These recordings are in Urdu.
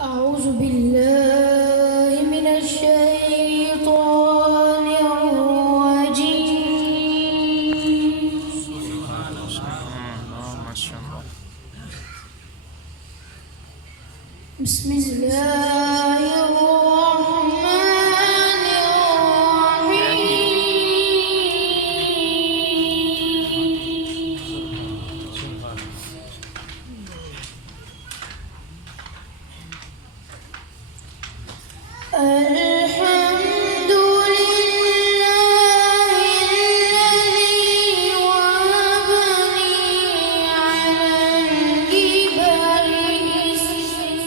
أعوذ بالله من الشيطان الرجيم. بسم الله الرحمن الرحيم. الحمد لله الذي وهب لي على الكبر إسماعيل.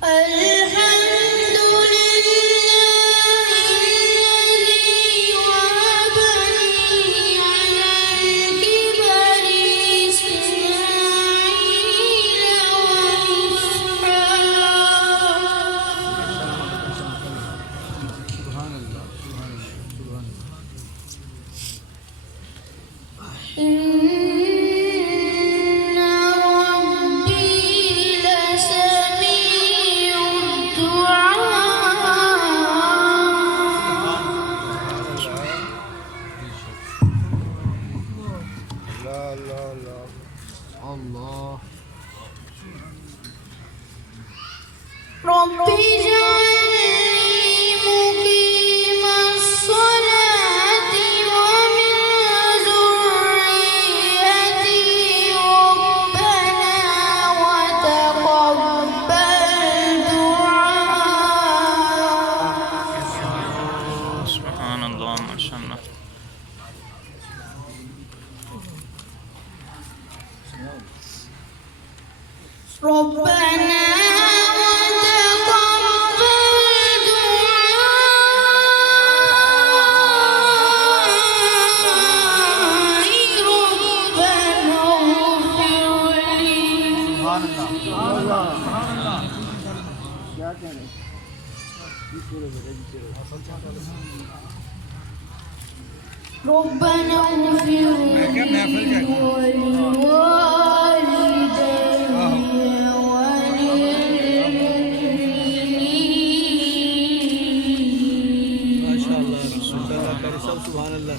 الحمد لله الذي وهب لي على الكبر إسماعيل وإسحاق إن ربي لسميع الدعاء. الله رب اجعلني مقيم الصلاة ومن ذريتي ربنا وتقبل دعاء. سبحان الله ما شاء الله. ربنا وتقبل دعائي ربنا اغفر لي. ربنا اغفر لي ولوالدي ما شاء الله سبحان الله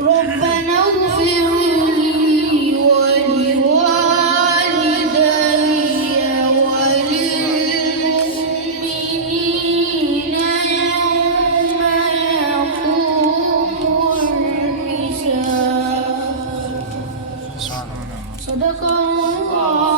ربنا اغفر لي ولوالدي وللمؤمنين يوم يقوم الحساب. صدق الله